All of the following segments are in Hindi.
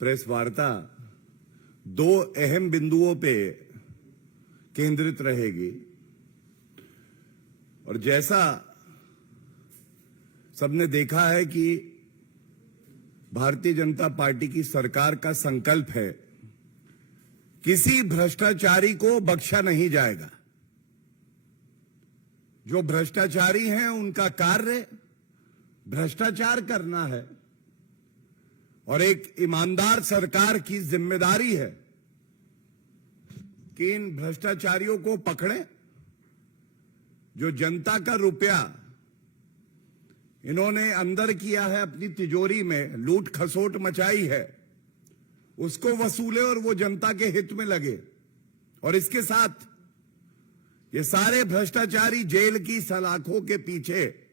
प्रेस वार्ता दो अहम बिंदुओं पे केंद्रित रहेगी। और जैसा सबने देखा है कि भारतीय जनता पार्टी की सरकार का संकल्प है, किसी भ्रष्टाचारी को बख्शा नहीं जाएगा। जो भ्रष्टाचारी हैं उनका कार्य भ्रष्टाचार करना है और एक ईमानदार सरकार की जिम्मेदारी है कि इन भ्रष्टाचारियों को पकड़ें। जो जनता का रुपया इन्होंने अंदर किया है, अपनी तिजोरी में लूट खसोट मचाई है, उसको वसूले और वो जनता के हित में लगे। और इसके साथ ये सारे भ्रष्टाचारी जेल की सलाखों के पीछे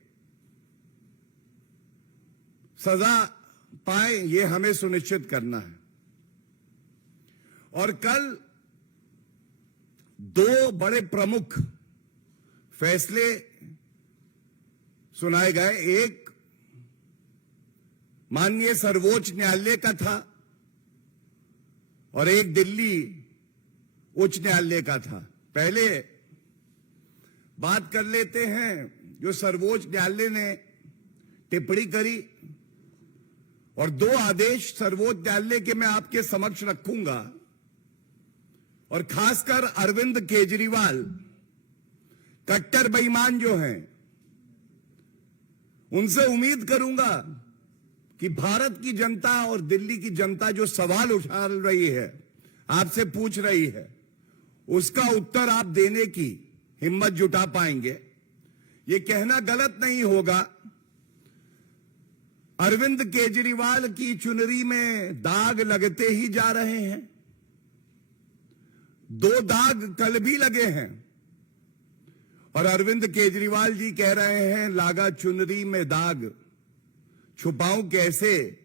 सजा पाए, ये हमें सुनिश्चित करना है। और कल दो बड़े प्रमुख फैसले सुनाए गए। एक माननीय सर्वोच्च न्यायालय का था और एक दिल्ली उच्च न्यायालय का था। पहले बात कर लेते हैं जो सर्वोच्च न्यायालय ने टिप्पणी करी, और दो आदेश सर्वोच्च न्यायालय के मैं आपके समक्ष रखूंगा। और खासकर अरविंद केजरीवाल कट्टर बेईमान जो हैं, उनसे उम्मीद करूंगा कि भारत की जनता और दिल्ली की जनता जो सवाल उठा रही है, आपसे पूछ रही है, उसका उत्तर आप देने की हिम्मत जुटा पाएंगे। ये कहना गलत नहीं होगा, अरविंद केजरीवाल की चुनरी में दाग लगते ही जा रहे हैं। दो दाग कल भी लगे हैं और अरविंद केजरीवाल जी कह रहे हैं, लागा चुनरी में दाग, छुपाऊं कैसे,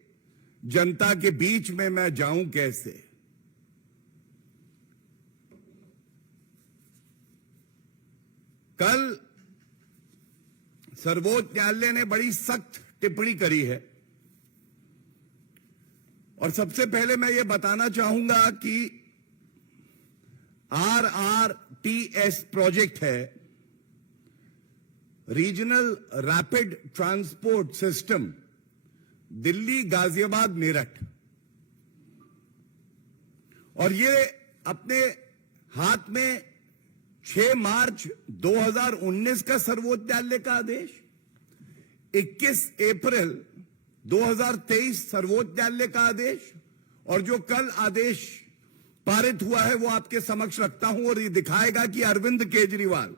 जनता के बीच में मैं जाऊं कैसे। कल सर्वोच्च न्यायालय ने बड़ी सख्त टिप्पणी करी है और सबसे पहले मैं ये बताना चाहूंगा कि RRTS प्रोजेक्ट है, regional rapid transport system, Delhi Ghaziabad Meerut. और ये अपने हाथ में 6 मार्च 2019 का सर्वोच्च न्यायालय का आदेश, 21 अप्रैल 2023 सर्वोच्च न्यायालय का आदेश, और जो कल आदेश पारित हुआ है वो आपके समक्ष रखता हूं। और ये दिखाएगा कि अरविंद केजरीवाल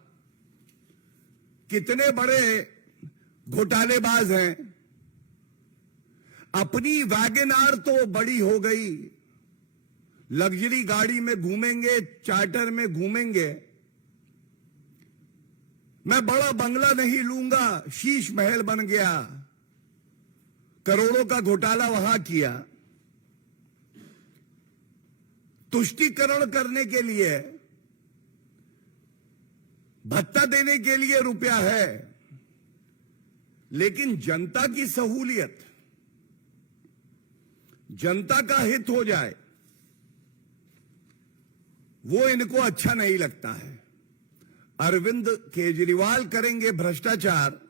कितने बड़े घोटालेबाज हैं। अपनी वैगन आर तो बड़ी हो गई, लग्जरी गाड़ी में घूमेंगे, चार्टर में घूमेंगे। मैं बड़ा बंगला नहीं लूंगा, शीश महल बन गया, करोड़ों का घोटाला वहां किया। तुष्टीकरण करने के लिए, भत्ता देने के लिए रुपया है, लेकिन जनता की सहूलियत, जनता का हित हो जाए, वो इनको अच्छा नहीं लगता है। अरविंद केजरीवाल करेंगे भ्रष्टाचार,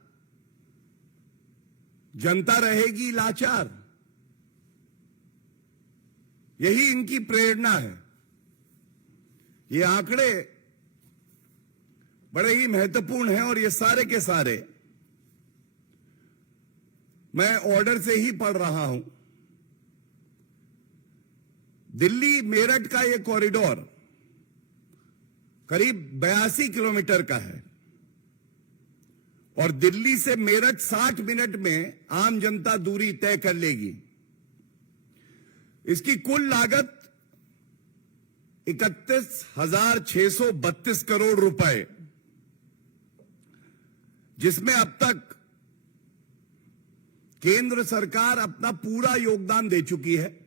जनता रहेगी लाचार। यही इनकी प्रेरणा है। ये आंकड़े बड़े ही महत्वपूर्ण हैं और ये सारे के सारे मैं ऑर्डर से ही पढ़ रहा हूं। दिल्ली मेरठ का ये कॉरिडोर करीब 82 किलोमीटर का है और दिल्ली से मेरठ 60 मिनट में आम जनता दूरी तय कर लेगी। इसकी कुल लागत 31,632 करोड़ रुपए, जिसमें अब तक केंद्र सरकार अपना पूरा योगदान दे चुकी है।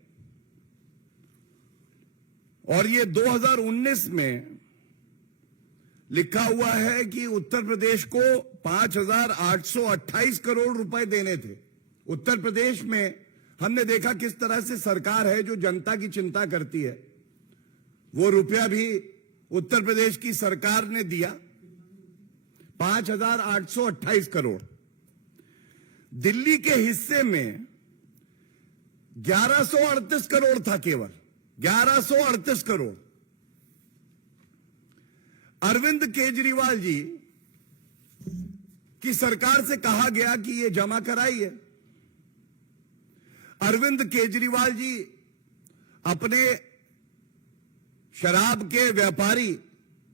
और ये 2019 में लिखा हुआ है कि उत्तर प्रदेश को 5,828 करोड़ रुपए देने थे। उत्तर प्रदेश में हमने देखा किस तरह से सरकार है जो जनता की चिंता करती है। वो रुपया भी उत्तर प्रदेश की सरकार ने दिया 5,828 करोड़। दिल्ली के हिस्से में 1138 करोड़ था, केवल 1138 करोड़। अरविंद केजरीवाल जी की सरकार से कहा गया कि ये जमा कराइए। अरविंद केजरीवाल जी अपने शराब के व्यापारी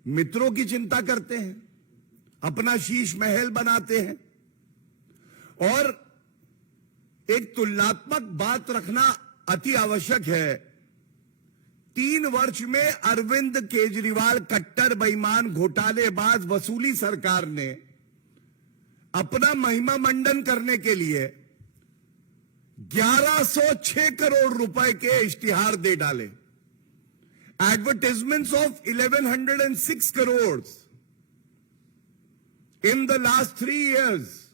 मित्रों की चिंता करते हैं, अपना शीश महल बनाते हैं, और एक तुलनात्मक बात रखना अति आवश्यक है। 3 वर्ष में अरविंद केजरीवाल कट्टर बेईमान घोटालेबाज वसूली सरकार ने अपना महिमा मंडन करने के लिए 1106 करोड़ रुपए के इश्तिहार दे डाले। Advertisements of 1,106 crores in the last 3 years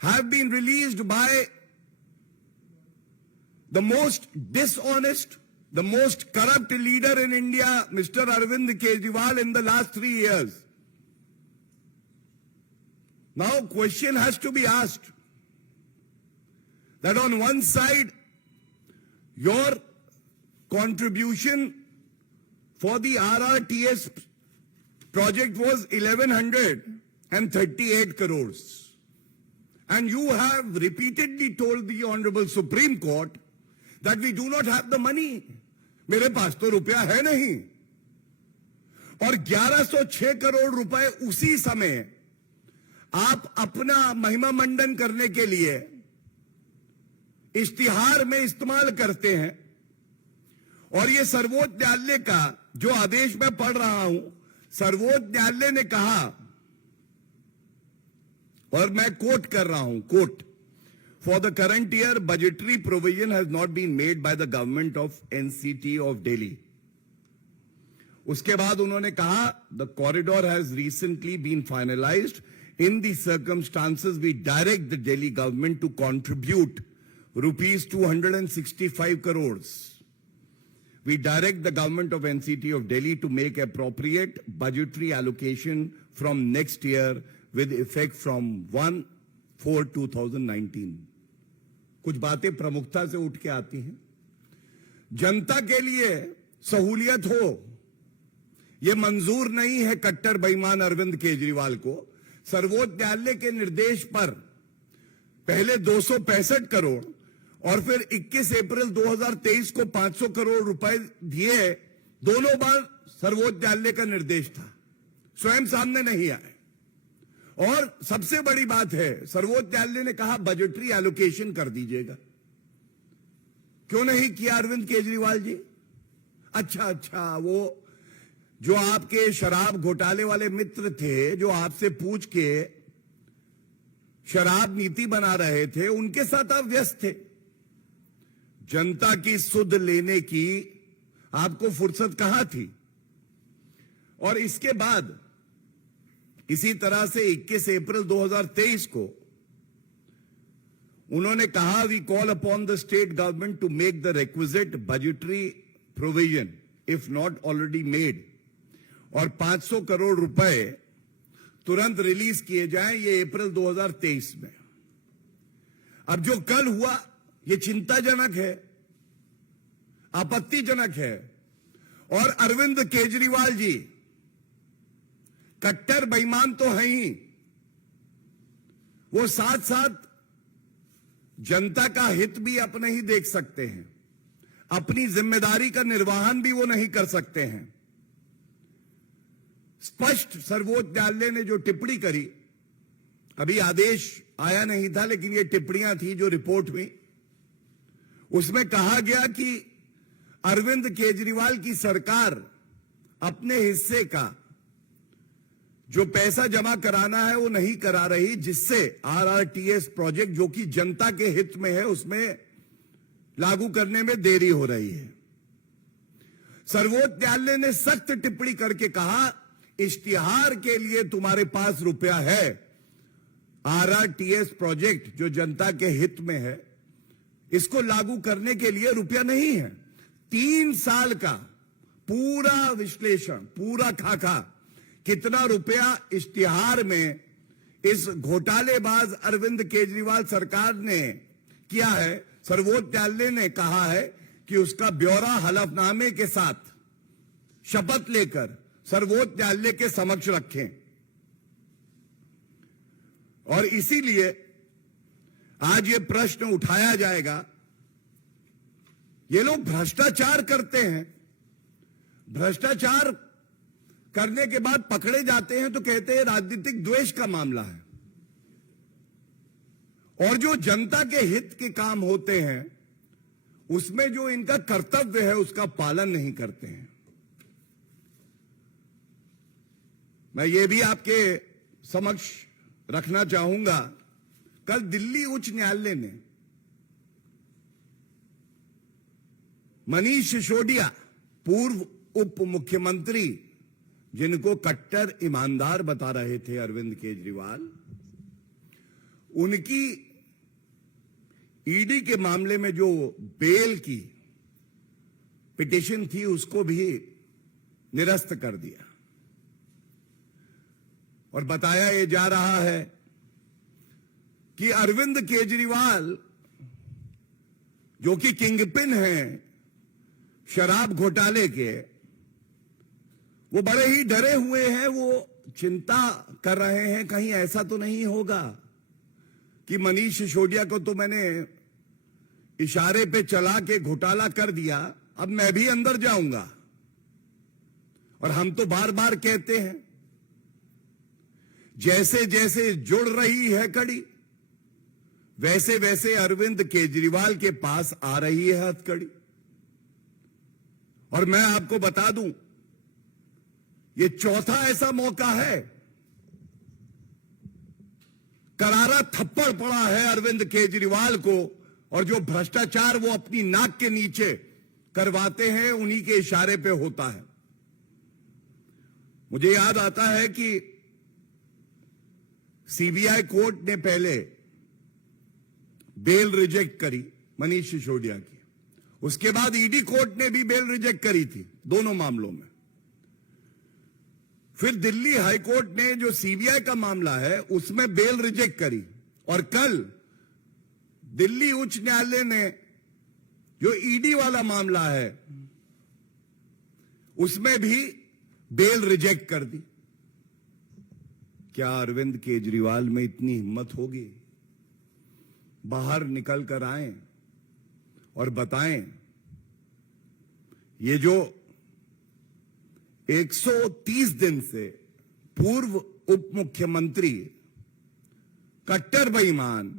have been released by the most dishonest, the most corrupt leader in India, Mr. Arvind Kejriwal, in the last 3 years. Now, question has to be asked that on one side, your contribution for the RRTS project was 1,138 crores. And you have repeatedly told the Honorable Supreme Court that we do not have the money. मेरे पास तो रुपया है नहीं। और 1106 करोड़ रुपए उसी समय आप अपना महिमा मंडन करने के लिए इश्तिहार में इस्तेमाल करते हैं। और ये सर्वोच्च न्यायालय का जो आदेश मैं पढ़ रहा हूं, सर्वोच्च न्यायालय ने कहा, और मैं कोट कर रहा हूं, quote, for the current year budgetary provision has not been made by the government of NCT of Delhi. उसके बाद उन्होंने कहा, the corridor has recently been finalised. In the circumstances we direct the Delhi government to contribute rupees 265 crores. We direct the government of NCT of Delhi to make appropriate budgetary allocation from next year with effect from 1/4/2019. कुछ बातें प्रमुखता से उठ के आती हैं। जनता के लिए सहूलियत हो, यह मंजूर नहीं है कट्टर बेईमान अरविंद केजरीवाल को। सर्वोच्च न्यायालय के निर्देश पर पहले 265 करोड़ और फिर 21 अप्रैल 2023 को 500 करोड़ रुपए दिए। दोनों बार सर्वोच्च न्यायालय का निर्देश था, स्वयं सामने नहीं आए। और सबसे बड़ी बात है, सर्वोच्च न्यायालय ने कहा बजटरी एलोकेशन कर दीजिएगा। क्यों नहीं किया अरविंद केजरीवाल जी? अच्छा, वो जो आपके शराब घोटाले वाले मित्र थे, जो आपसे पूछ के शराब नीति बना रहे थे, उनके साथ आप व्यस्त थे। जनता की सुध लेने की आपको फुर्सत कहां थी? और इसके बाद इसी तरह से 21 अप्रैल 2023 को उन्होंने कहा, we call upon the state government to make the requisite budgetary provision if not already made, और 500 करोड़ रुपए तुरंत रिलीज किए जाएं। ये अप्रैल 2023 में। अब जो कल हुआ ये चिंताजनक है, आपत्तिजनक है। और अरविंद केजरीवाल जी कट्टर बेईमान तो हैं ही, वो साथ साथ जनता का हित भी अपने ही देख सकते हैं, अपनी जिम्मेदारी का निर्वहन भी वो नहीं कर सकते हैं। स्पष्ट सर्वोच्च न्यायालय ने जो टिप्पणी करी, अभी आदेश आया नहीं था लेकिन ये टिप्पणियां थी जो रिपोर्ट हुई, उसमें कहा गया कि अरविंद केजरीवाल की सरकार अपने हिस्से का जो पैसा जमा कराना है वो नहीं करा रही, जिससे आरआरटीएस प्रोजेक्ट जो कि जनता के हित में है उसमें लागू करने में देरी हो रही है। सर्वोच्च न्यायालय ने सख्त टिप्पणी करके कहा, इश्तिहार के लिए तुम्हारे पास रुपया है, आरआरटीएस प्रोजेक्ट जो जनता के हित में है, इसको लागू करने के लिए रुपया नहीं है। 3 साल का पूरा विश्लेषण, पूरा खाका, कितना रुपया इश्तिहार में इस घोटालेबाज अरविंद केजरीवाल सरकार ने किया है। सर्वोच्च न्यायालय ने कहा है कि उसका ब्यौरा हलफनामे के साथ शपथ लेकर सर्वोच्च न्यायालय के समक्ष रखें। और इसीलिए आज ये प्रश्न उठाया जाएगा, ये लोग भ्रष्टाचार करते हैं, भ्रष्टाचार करने के बाद पकड़े जाते हैं तो कहते हैं राजनीतिक द्वेष का मामला है, और जो जनता के हित के काम होते हैं उसमें जो इनका कर्तव्य है उसका पालन नहीं करते हैं। मैं ये भी आपके समक्ष रखना चाहूंगा, कल दिल्ली उच्च न्यायालय ने मनीष सिसोदिया, पूर्व उप मुख्यमंत्री, जिनको कट्टर ईमानदार बता रहे थे अरविंद केजरीवाल, उनकी ईडी के मामले में जो बेल की पिटीशन थी उसको भी निरस्त कर दिया और बताया यह जा रहा है कि अरविंद केजरीवाल, जो कि किंगपिन हैं शराब घोटाले के, वो बड़े ही डरे हुए हैं। वो चिंता कर रहे हैं कहीं ऐसा तो नहीं होगा कि मनीष सिसोदिया को तो मैंने इशारे पे चला के घोटाला कर दिया, अब मैं भी अंदर जाऊंगा। और हम तो बार बार कहते हैं, जैसे जैसे जुड़ रही है कड़ी, वैसे वैसे अरविंद केजरीवाल के पास आ रही है हथकड़ी। और मैं आपको बता दूं, ये चौथा ऐसा मौका है, करारा थप्पड़ पड़ा है अरविंद केजरीवाल को, और जो भ्रष्टाचार वो अपनी नाक के नीचे करवाते हैं उन्हीं के इशारे पे होता है। मुझे याद आता है कि सीबीआई कोर्ट ने पहले बेल रिजेक्ट करी मनीष सिसोदिया की, उसके बाद ईडी कोर्ट ने भी बेल रिजेक्ट करी थी दोनों मामलों में। फिर दिल्ली हाई कोर्ट ने जो सीबीआई का मामला है उसमें बेल रिजेक्ट करी, और कल दिल्ली उच्च न्यायालय ने जो ईडी वाला मामला है उसमें भी बेल रिजेक्ट कर दी। क्या अरविंद केजरीवाल में इतनी हिम्मत होगी? बाहर निकल कर आए और बताएं, ये जो 130 दिन से पूर्व उप मुख्यमंत्री, कट्टर बेईमान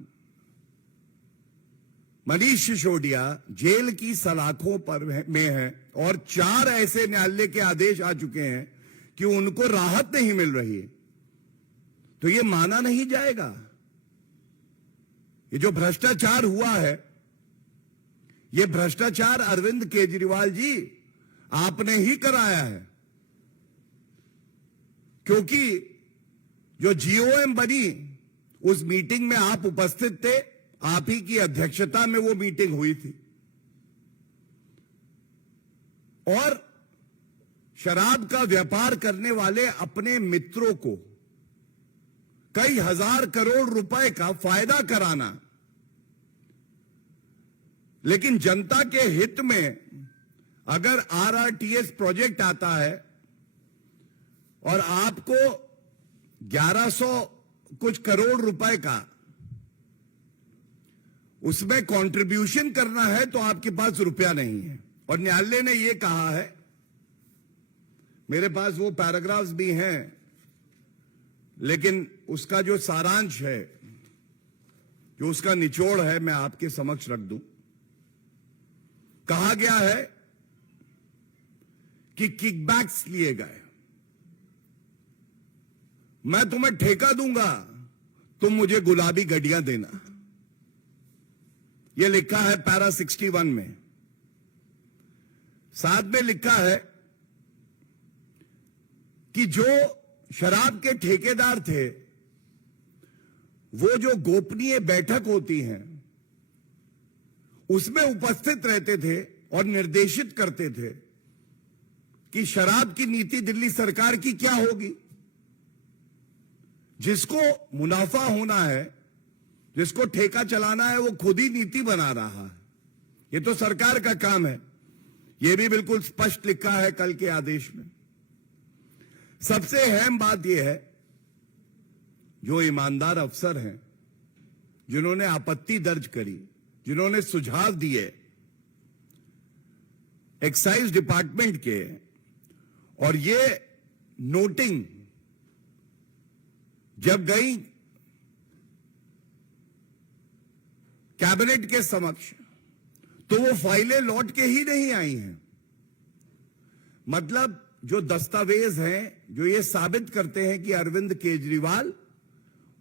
मनीष सिसोदिया जेल की सलाखों पर में है, और 4 ऐसे न्यायालय के आदेश आ चुके हैं कि उनको राहत नहीं मिल रही है, तो ये माना नहीं जाएगा। ये जो भ्रष्टाचार हुआ है, ये भ्रष्टाचार अरविंद केजरीवाल जी आपने ही कराया है, क्योंकि जो जीओएम बनी उस मीटिंग में आप उपस्थित थे, आप ही की अध्यक्षता में वो मीटिंग हुई थी, और शराब का व्यापार करने वाले अपने मित्रों को कई हजार करोड़ रुपए का फायदा कराना, लेकिन जनता के हित में अगर आरआरटीएस प्रोजेक्ट आता है और आपको 1100 कुछ करोड़ रुपए का उसमें कंट्रीब्यूशन करना है तो आपके पास रुपया नहीं है। और न्यायालय ने यह कहा है, मेरे पास वो पैराग्राफ्स भी हैं, लेकिन उसका जो सारांश है, जो उसका निचोड़ है, मैं आपके समक्ष रख दूं। कहा गया है कि किकबैक्स लिए गए, मैं तुम्हें ठेका दूंगा, तुम मुझे गुलाबी गड्डियां देना। यह लिखा है पैरा 61 में। साथ में लिखा है कि जो शराब के ठेकेदार थे, वो जो गोपनीय बैठक होती हैं उसमें उपस्थित रहते थे और निर्देशित करते थे कि शराब की नीति दिल्ली सरकार की क्या होगी। जिसको मुनाफा होना है, जिसको ठेका चलाना है, वो खुद ही नीति बना रहा है। ये तो सरकार का काम है। ये भी बिल्कुल स्पष्ट लिखा है कल के आदेश में। सबसे अहम बात यह है, जो ईमानदार अफसर हैं, जिन्होंने आपत्ति दर्ज करी, जिन्होंने सुझाव दिए एक्साइज डिपार्टमेंट के, और ये नोटिंग जब गई कैबिनेट के समक्ष, तो वो फाइलें लौट के ही नहीं आई हैं। मतलब जो दस्तावेज हैं, जो ये साबित करते हैं कि अरविंद केजरीवाल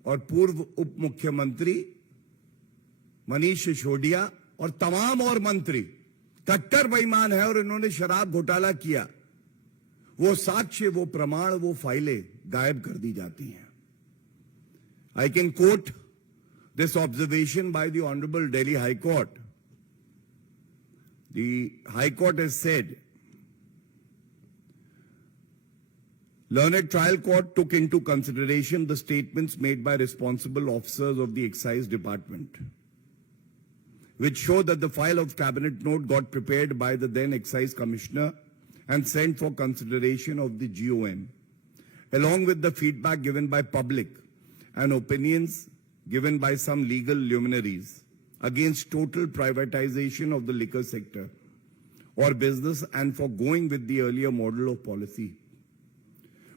और पूर्व उप मुख्यमंत्री मनीष सिसोदिया और तमाम और मंत्री कट्टर बेईमान है और इन्होंने शराब घोटाला किया, वो साक्ष्य, वो प्रमाण, वो फाइलें गायब कर दी जाती हैं। I can quote this observation by the Honorable Delhi High Court. The High Court has said, learned trial court took into consideration the statements made by responsible officers of the Excise Department, which show that the file of cabinet note got prepared by the then Excise Commissioner and sent for consideration of the GOM, along with the feedback given by public and opinions given by some legal luminaries against total privatization of the liquor sector or business and for going with the earlier model of policy,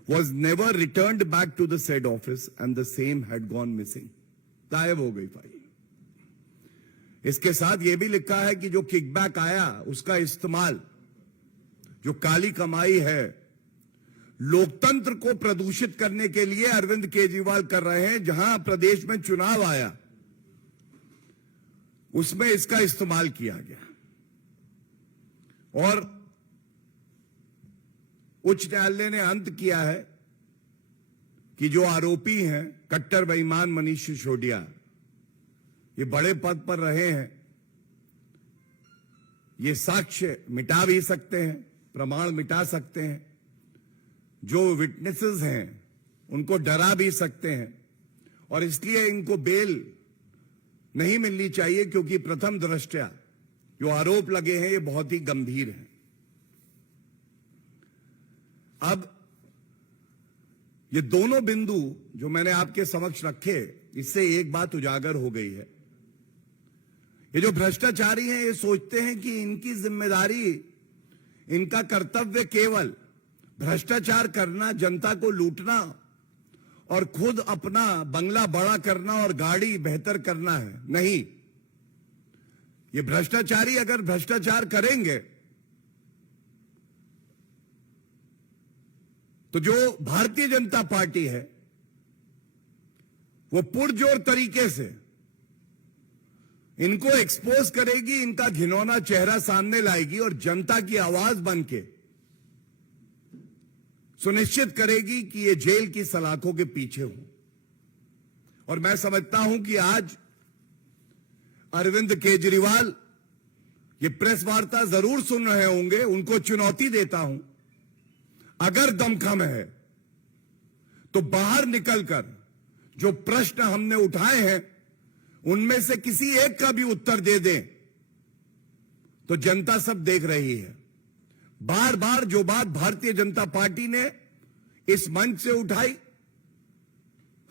was never returned back to the said office and the same had gone missing. गायब हो गई फाइल। इसके साथ यह भी लिखा है कि जो किकबैक आया, उसका इस्तेमाल, जो काली कमाई है, लोकतंत्र को प्रदूषित करने के लिए अरविंद केजरीवाल कर रहे हैं। जहां प्रदेश में चुनाव आया, उसमें इसका इस्तेमाल किया गया। और उच्च न्यायालय ने अंत किया है कि जो आरोपी हैं कट्टर बेईमान मनीष सिसोदिया, ये बड़े पद पर रहे हैं, ये साक्ष्य मिटा भी सकते हैं, प्रमाण मिटा सकते हैं, जो विटनेसेस हैं उनको डरा भी सकते हैं, और इसलिए इनको बेल नहीं मिलनी चाहिए, क्योंकि प्रथम दृष्टया जो आरोप लगे हैं ये बहुत ही गंभीर हैं। अब ये दोनों बिंदु जो मैंने आपके समक्ष रखे, इससे एक बात उजागर हो गई है। ये जो भ्रष्टाचारी हैं, ये सोचते हैं कि इनकी जिम्मेदारी, इनका कर्तव्य केवल भ्रष्टाचार करना, जनता को लूटना और खुद अपना बंगला बड़ा करना और गाड़ी बेहतर करना है। नहीं, ये भ्रष्टाचारी अगर भ्रष्टाचार करेंगे तो जो भारतीय जनता पार्टी है वो पुरजोर तरीके से इनको एक्सपोज करेगी, इनका घिनौना चेहरा सामने लाएगी और जनता की आवाज बनके सुनिश्चित करेगी कि ये जेल की सलाखों के पीछे हो। और मैं समझता हूं कि आज अरविंद केजरीवाल ये प्रेस वार्ता जरूर सुन रहे होंगे। उनको चुनौती देता हूं, अगर दमखम है तो बाहर निकलकर जो प्रश्न हमने उठाए हैं उनमें से किसी एक का भी उत्तर दे दें, तो जनता सब देख रही है। बार बार जो बात भारतीय जनता पार्टी ने इस मंच से उठाई,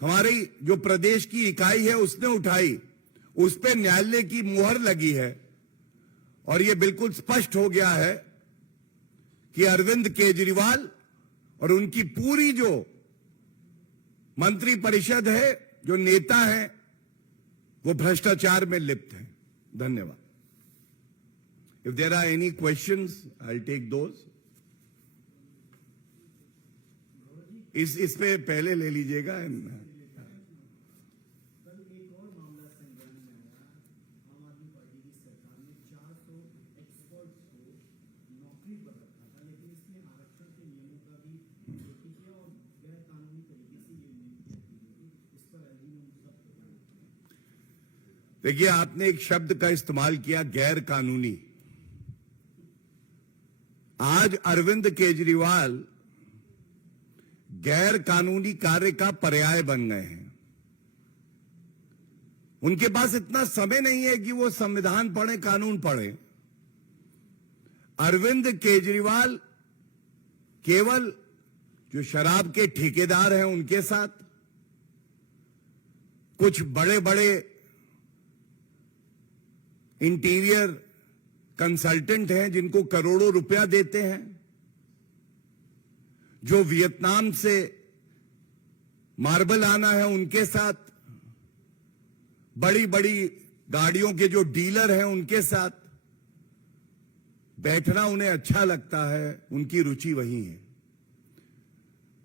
हमारी जो प्रदेश की इकाई है उसने उठाई, उस पे न्यायालय की मुहर लगी है और यह बिल्कुल स्पष्ट हो गया है कि अरविंद केजरीवाल और उनकी पूरी जो मंत्री परिषद है, जो नेता हैं, वो भ्रष्टाचार में लिप्त हैं। धन्यवाद। If there are any questions, I'll take those. इस पे पहले ले लीजिएगा। देखिए, आपने एक शब्द का इस्तेमाल किया, गैर कानूनी। आज अरविंद केजरीवाल गैर कानूनी कार्य का पर्याय बन गए हैं। उनके पास इतना समय नहीं है कि वो संविधान पढ़े, कानून पढ़े। अरविंद केजरीवाल केवल जो शराब के ठेकेदार हैं उनके साथ, कुछ बड़े बड़े इंटीरियर कंसल्टेंट हैं जिनको करोड़ों रुपया देते हैं, जो वियतनाम से मार्बल आना है उनके साथ, बड़ी बड़ी गाड़ियों के जो डीलर हैं उनके साथ बैठना उन्हें अच्छा लगता है, उनकी रुचि वही है।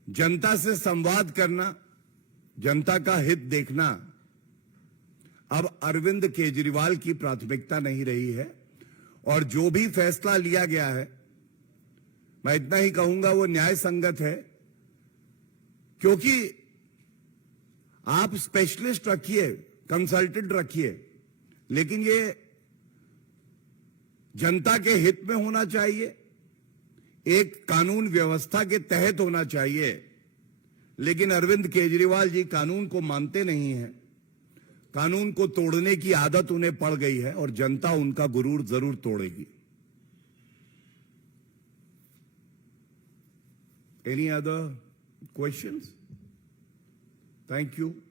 जनता से संवाद करना, जनता का हित देखना अब अरविंद केजरीवाल की प्राथमिकता नहीं रही है। और जो भी फैसला लिया गया है, मैं इतना ही कहूंगा, वो न्याय संगत है। क्योंकि आप स्पेशलिस्ट रखिए, कंसल्टेंट रखिए, लेकिन ये जनता के हित में होना चाहिए, एक कानून व्यवस्था के तहत होना चाहिए। लेकिन अरविंद केजरीवाल जी कानून को मानते नहीं हैं, कानून को तोड़ने की आदत उन्हें पड़ गई है और जनता उनका गुरूर जरूर तोड़ेगी। Any other questions? Thank you.